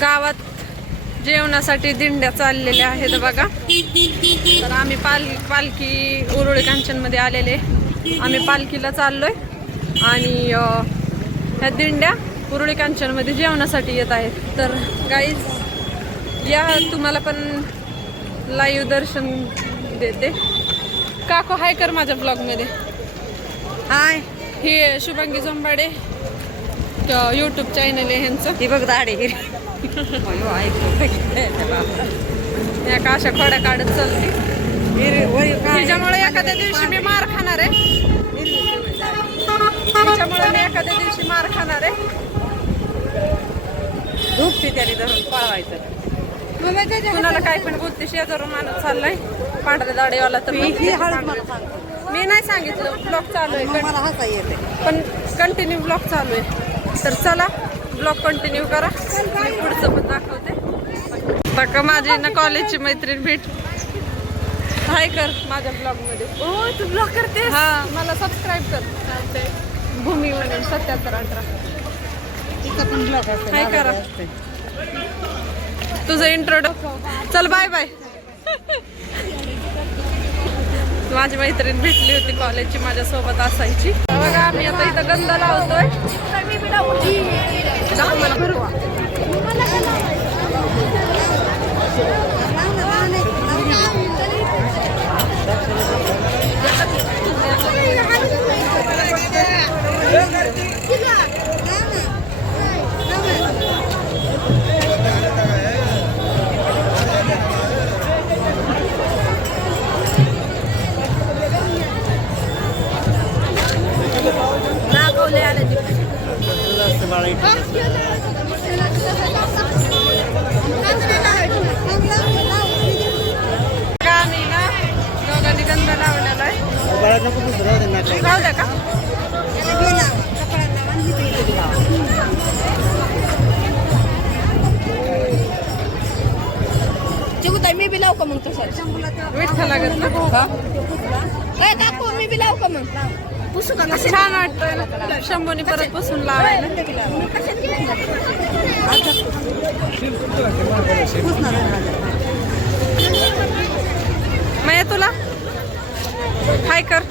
गावात जेवणासाठी दिंड्या चाललेल्या आहेत बघा. तर आम्ही पालखी उरुळी कांचनमध्ये आलेले. आम्ही पालखीला चाललोय आणि ह्या दिंड्या उरुळी कांचनमध्ये जेवणासाठी येत आहेत. तर गाईज या, तुम्हाला पण लाईव्ह दर्शन देते. काको हाय कर माझ्या ब्लॉगमध्ये. हाय, ही शुभांगी जोंबाडे यूट्यूब चॅनल आहे ह्यांचं. ती बघ दाढी या का अशा खोड्या काढत चालते. त्याच्यामुळे एखाद्या दिवशी मी मार खाणार आहे. त्याच्यामुळे मी एखाद्या दिवशी मार खाणार आहे. धूप त्याने धरून पळवायचं. कुणाला काय पण बोलते. शेजारून माणूस चाललाय पांढऱ्या दाढीवाला. तर मी नाही सांगितलं, ब्लॉग चालू आहे मला हसा येते पण कंटिन्यू ब्लॉग चालू आहे. तर चला ब्लॉग कंटिन्यू करा, मी पुढचं पण दाखवते. बघा माझी ना कॉलेजची मैत्रीण भेट. हाय कर माझ्या ब्लॉग मध्ये. ओ तू ब्लॉग करते? हा, मला सबस्क्राईब कर. भूमी म्हणून 7718. तिचा पण ब्लॉग असते. हाय करा. तुझं इंट्रोड. चल बाय बाय. माझी मैत्रीण भेटली होती कॉलेजची, माझ्या सोबत असायची. बघा आम्ही आता इथं गंध लावतोय. आम्ही ना दोघांनी गंध लावलेला आहे. राहू द्या का? मी बी लाव का मग तसंच विठ्ठल लागत ना. काकू मी बी लाव का मग पुसू का? छान वाटतंय ना. शंभूनी परत बसून लावायला. मग तुला हाय कर.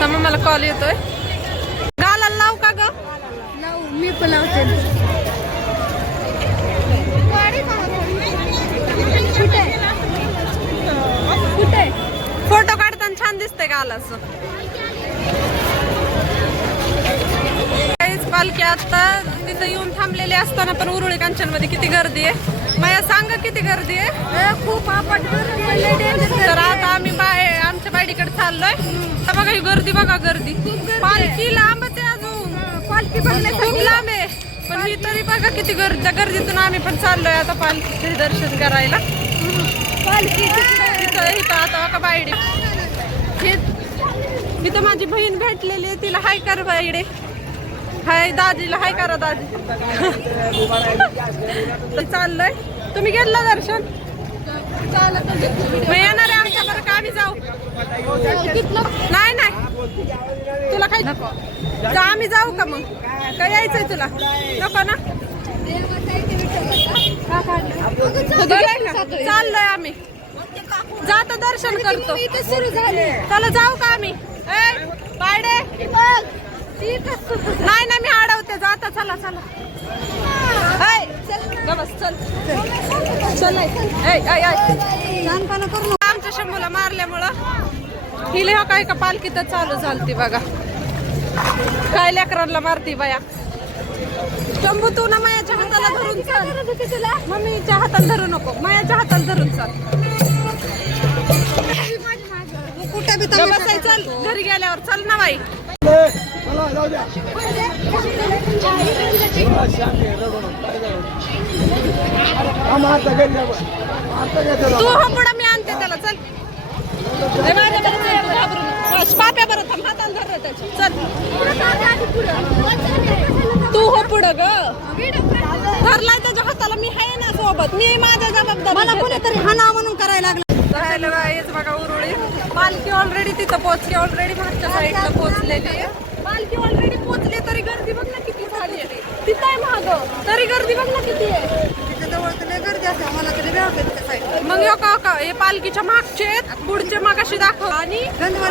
तर मग मला कॉल येतोय. गाला लाव का ग? लाव, मी पण लावते. फोटो काढताना छान दिसतंय गालाचं. पालखी आता तिथं येऊन थांबलेली असताना पण उरुळी कांचन मध्ये किती गर्दी आहे. माया सांग किती गर्दी आहे. खूप तर आता आम्ही आमच्या बाईकडे चाललोय. तर बघा ही गर्दी, बघा गर्दी. पालखी लांबच आहे अजून. पालखी खूप लांब आहे पण ही तरी बघा किती गर्दी. त्या गर्दीतून आम्ही पण चाललोय आता पालखीचे दर्शन करायला. इथं आता बघा बाईडे. इथं माझी बहीण भेटलेली आहे. तिला हाय कर बाईडे. हाय दाजीला हाय करा दाजी. चाललंय. तुम्ही घेतलं दर्शन? मग येणार आहे आमच्या बरं का? आम्ही जाऊ. नाही नाही तुला काय नको. आम्ही जाऊ का मग? काय यायचंय तुला? नको ना. चाललोय आम्ही. जातो दर्शन करतो. सुरू झाले. चला जाऊ का आम्ही? बायडे नाही नाही मी अडवते. जाता चला चला. बस चल चल. आमच्या शंभूला मारल्यामुळं हिले हो काय का पालखी तर चालू झालती बघा. काय लेकरांना मारती बाया. शंभू तू ना मायाच्या हाताला धरून चाल. मम्मीच्या हाताला धरू नको, मायाच्या हाताला धरून चाल. कुठे बी बसाय चल. घरी गेल्यावर चल ना बाई. तू हो पुढं मी आणते त्याला. चल पाप्या बरं थांब. हाताला धर त्याच्या. चल तू हो पुढं ग. धरलाय त्याच्या हाताला. मी आहे ना सोबत. मी माझ्या जबाबदारी. मला कोणीतरी हाना म्हणून करायला लागला. हेच बघा उरुळी पालखी ऑलरेडी तिथं पोहोचली. ऑलरेडी मागच्या साईडला पोहोचलेली आहे पालखी. ऑलरेडी पोहोचली तरी गर्दी बघ ना किती तरी गर्दी बघ ना किती आहे. जवळ तर लय गर्दी असते मला तरी भेटते त्या साईडला. मग यो का हे पालखीच्या मागचे आहेत, पुढचे मागाशी दाखव. आणि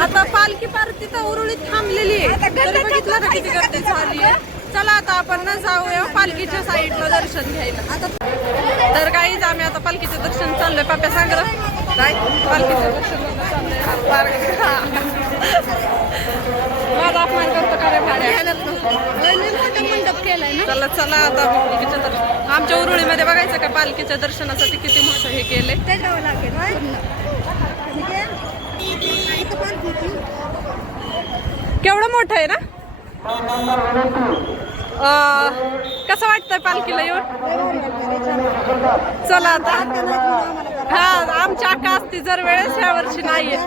आता पालखी पार तिथं उरुळीत थांबलेली आहे. तरी बघितलं ना किती गर्दी झाली आहे. चला आता आपण ना जाऊया पालखीच्या साईडला दर्शन घ्यायला. तर काहीच आम्ही आता पालखीचं दर्शन चाललोय. पाप्या सांग रं. काय पालखीचं दर्शन माझा अपमान करतो का रे भाड्या. मंडप केलाय ना. चला चला आता पालखीच्या दर्शन. आमच्या उरुळीमध्ये बघायचं का पालखीच्या दर्शनासाठी किती मोठं हे केलंय. ते जावं लागेल होय? ठीक आहे. इथं पण होती. केवढं मोठं आहे ना. कसं वाटतंय पालखीला येऊन. चला आता. हा आमची अक्का असती जर वेळेस ह्या वर्षी नाहीये.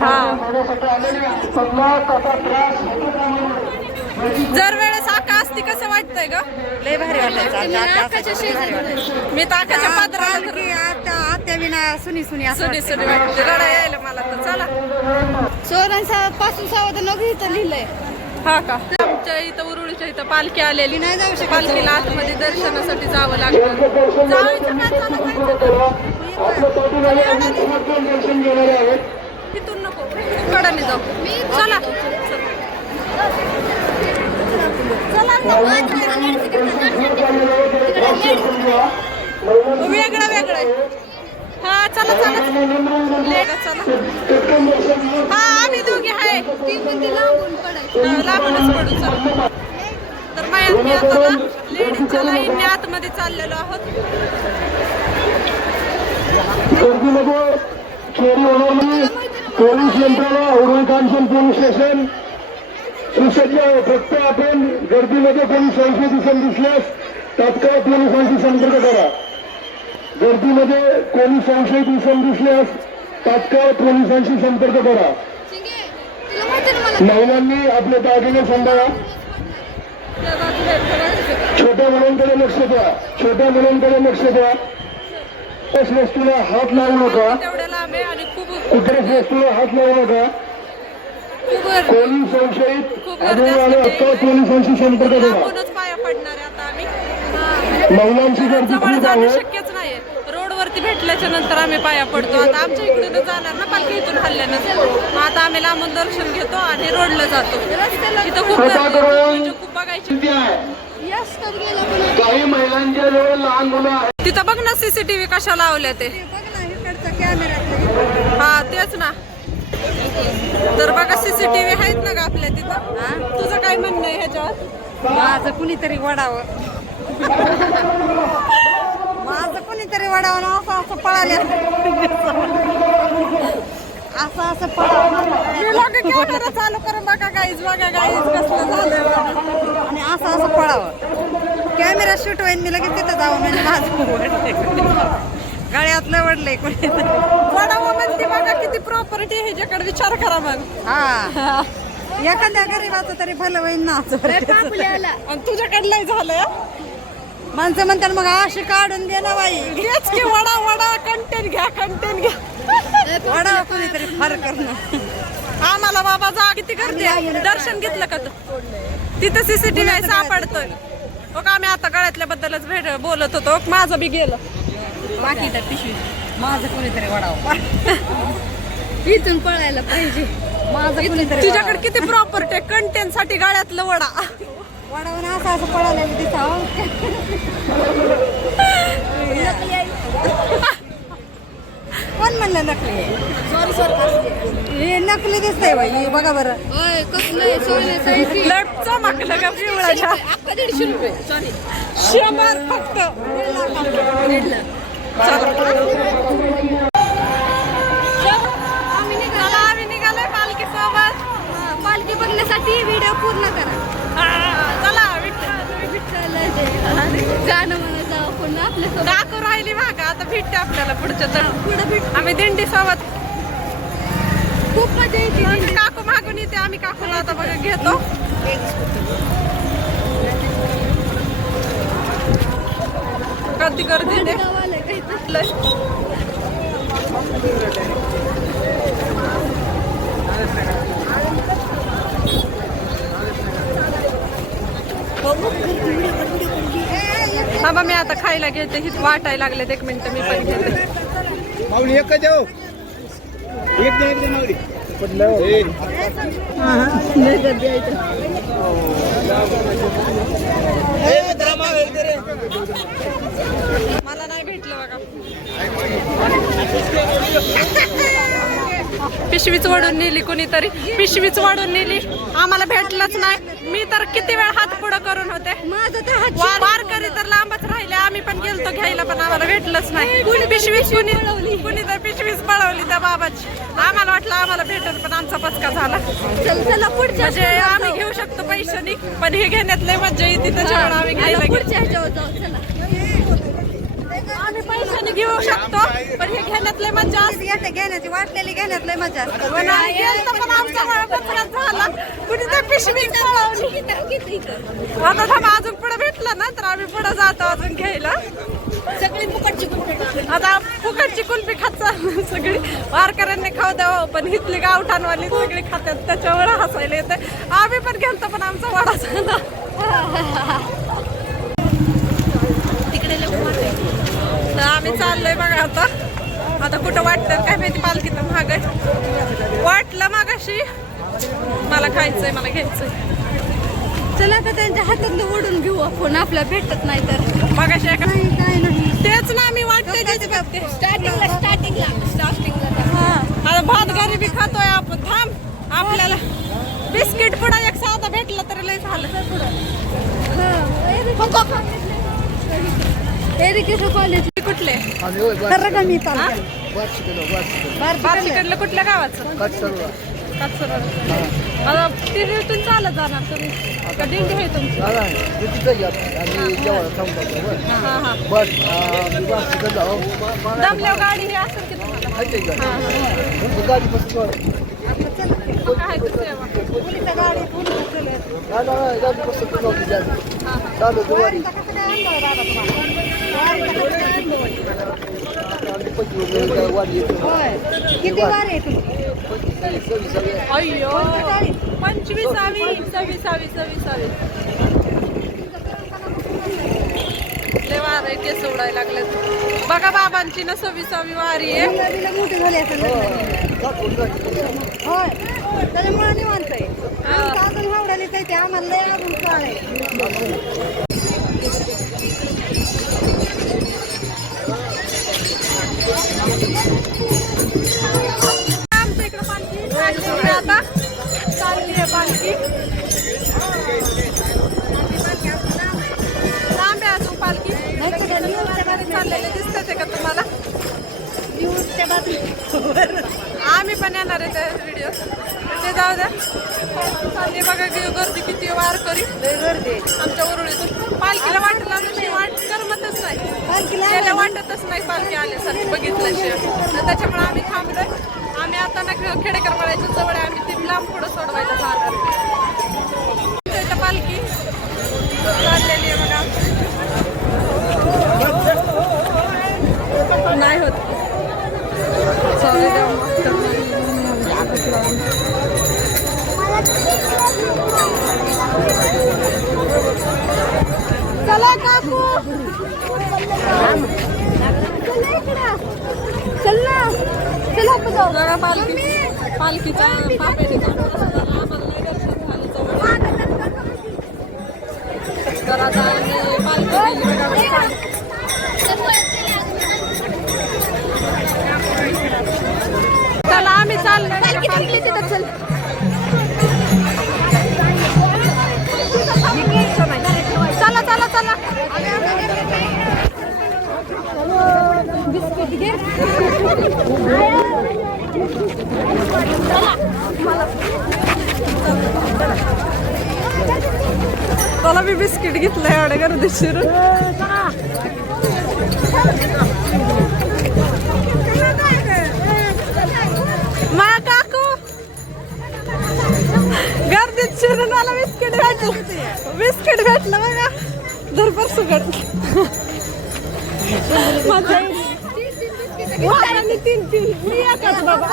हा जर वेळेस अक्का असती कसं वाटतंय ग. लय भारी मी तर अक्काच्या पात्राला आत्या विना सुनी सुनी सुनी सुनी वाटते. रडा यायला मला तर. चला सोळा पासून सावध नग इथं लिहिलंय. हा का. आमच्या इथं उरुळीच्या इथं पालखी आलेली नाही जाऊ शकत. पालखीला आतमध्ये दर्शनासाठी जावं लागतं. जायचं काय तिथून नको कडाने जाऊ. चला वेगळं वेगळं. हा चला चला चला. हा आम्ही दोघे आहे. लांबूनच पडू. चला तर मी आता ना लेडीजच्या लाईनने आतमध्ये चाललेलो आहोत. गर्दीमध्ये चोरी होणार नाही. पोलीस यंत्रणा उरुळी कांचन पोलीस स्टेशन सुसज्ज आहे. फक्त आपण गर्दीमध्ये कोणी संशय दिसल्यास तात्काळ पोलिसांशी संपर्क करा. गर्दीमध्ये कोणी संशय दिसल्यास तात्काळ पोलिसांशी संपर्क करा. महिलांनी आपले दागिने सांभाळा. छोट्या मुलांकडे लक्ष द्या. छोट्या मुलांकडे लक्ष द्या. वस्तूला हात लावू नका. तेवढ्या लांब आहे आणि खूप कुठल्याच वस्तूला हात लावू नका. कोणी संशयित आढळून आले तात्काळ पोलिसांशी संपर्क करा. लांबूनच पाया पडणार आहे आता आम्ही. महिलांची गर्दी जवळ खूप जाणं आहे. शक्यच नाहीये. रोडवरती भेटल्याच्या नंतर आम्ही पाया पडतो. आता आमच्या इकडूनच जाणार ना पालखी इथून हल्ल्यानं. मग आता आम्ही लांबून दर्शन घेतो आणि रोडला जातो. इथं खूप गर्दी आहे. म्हणजे खूप बघायची. काही महिलांच्या जवळ लहान मुलं आहेत. तिथं बघ ना सीसीटीव्ही कशा लावल्या ते. हा तेच ना. तर बघा सीसीटीव्ही आहेत ना ग आपल्या तिथं. तुझं काय म्हणणं आहे ह्याच्यावर. माझं कुणीतरी वडावं. माझं कुणीतरी वडावं ना. असं असं पळाले असं लोक कॅमेरा चालू करून बघा गाईज कसलं झालं. आणि असं पळावं. कॅमेरा शूट होईन मी लगेच तिथं जाऊन म्हणजे माझं गळ्यातलं वडलंय कोणी. वडावं म्हणते बघा किती प्रॉपर्टी आहे ह्याच्याकडे विचार करा मग. हा एखाद्या गरीबाचं तरी भलं होईन ना. आणि तुझ्याकडलं झालंय. माणसं म्हणतात मग अशी काढून दे ना बाई. तेच की वडा वडा कंटेन घ्या कंटेन घ्या. वडावं कोणीतरी फार करणं. आम्हाला बाबा जा किती गर्दी. दर्शन घेतलं का तू. तिथं सीसीटीव्ही सापडतोय. हो का आम्ही आता गळ्यातल्या बद्दलच बोलत होतो. माझं बी गेलं. बाकी तर पिशवी. माझं कोणीतरी वडावं. इथून पळायला पाहिजे. माझं कोणीतरी तुझ्याकडे किती प्रॉपर्टी कंटेन साठी गळ्यातलं वडा. वडावून असं पळायला दिसावं. कोण म्हणलं नकली आहे. हे नकली दिसतंय बाई. हे बघा बरं. लट चमकलं का पिवळाच्या. 150 रुपये. 100 फक्त. आम्ही निघालोय पालखी सोबत. पालखी बघण्यासाठी व्हिडिओ पूर्ण करा. चला गाणं म्हणा जाऊ पण आपल्या काकू राहिली मागा. आता भेटते आपल्याला पुढच्या पुढे भेट. आम्ही दिंडी सोबत खूप मजा येते. काकू मागून येते. आम्ही काकूला आता बघा घेतो. कधी गर्दी थांबा मी आता खायला घेते. हित वाटायला लागलेत. 1 मिनिट मी पण घेते. माऊली एक देऊ एक दे माऊली मला नाही भेटलं बघा. पिशवीच वाढून नेली कुणीतरी. पिशवीच वाढून नेली. आम्हाला भेटलंच नाही. मी तर किती वेळ हात पुढं करून होते. वारकरी तर लांबच राहिले. आम्ही पण गेलतो घ्यायला पण आम्हाला भेटलंच नाही. पिशवीच कुणी तर पिशवीच पळवली त्या बाबाची. आम्हाला वाटलं आम्हाला भेटल पण आमचा पचका झाला. म्हणजे आम्ही घेऊ शकतो पैशानी पण हे घेण्यात लय मज्जा येते त्याच्यामुळे आम्ही घ्यायला गेलो. आम्ही पैशाने घेऊ शकतो पण हे घेण्यात लय मज्जा असते. घेण्याची वाटलेली घेण्यात लय मजा असते. पण आमचा पचका झाला. कुणी तर पिशवी पळवली. आता थांबा अजून पुढे भेटला ना तर आम्ही पुढे जातो अजून घ्यायला. सगळी फुकटची आता फुकटची कुल्फी खात चालू सगळी. वारकऱ्यांनी खाऊ द्यावं पण इथली गावठाणवाली सगळी खात्यात त्याच्यावर हसायला येते. आम्ही पण घेतो पण आमचा वाडा झाला. तर आम्ही चाललोय बघा आता कुठं वाटतं काय माहिती. पालखी तर महाग आहे. वाटलं मागाशी मला खायचंय मला घ्यायचंय. चला आता त्यांच्या हातातलं ओढून घेऊ आपण. आपल्या भेटत नाही तर मागाशी एका काय नाही. तेच ना आम्ही वाटतंय स्टार्टिंगला आता भात घरी बी खातोय आपण. थांब आपल्याला बिस्किट पुढे एक साधा भेटला तरी लय झालं. कॉलेज कुठले मी बार्शीकडलं कुठल्या गावाचं. आता तिथून चालत जाणार तुम्ही का दिंडी आहे तुमची. हा हा दमल्यावर गाडी हे असेल की तुम्हाला. काय ते सेवा. किती वार आहे तुमची. अय्यो 25वी 26वी लय वार आहे. केस उडायला लागलेत बघा. बाबांची ना 26वी वारी आहे. मोठी झाली असेल. होय त्याच्यामुळे निवांत आहे. अजून हावडाली काही ते आम्हाला लय अजून काळ आहे. आमच्या इकडं पालखी चालली आता. चालली आहे पालखी. लांब आहे अजून पालखी. चाललेले दिसते का तुम्हाला. आम्ही पण येणार आहे त्या व्हिडिओ. ते जाऊ द्या. चालली बघा गर्दी किती वारकरी. गर्दी आमच्या उरुळीतून पालखीला वाटला म्हणजे वाट करमतच नाही. गेल्या वाटतच नाही पालखी आल्यासारखी बघितल्याशिवाय. त्याच्यामुळे आम्ही थांबलोय. आम्ही आता ना खेडेकर मळ्याच्या जवळ आम्ही ती लांब पुढं सोडवायला जाणार. इथं पालखी चाललेली आहे बघा. नाही होत. चला काकू चल ना चला जरा पालखीचा पापेरीचा आम्हाला नाही दर्शन झालं जवळ. तर आता आम्ही पालखी गेली बघा. चला आम्ही चाललो. चला चला चला. बिस्किट घे. मला मी बिस्किट घेतलं एवढ्या गर्दीशीर. मा काकू गर्दीत शिरून मला बिस्किट भेटलं बघा. धरपर सुगड मजा वाघाने 3 मी एकच बाबा.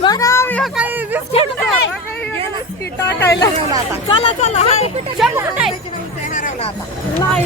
बघा मी हा काही बिस्किट बिस्किट टाकायला. चला चला हरवला आता. नाही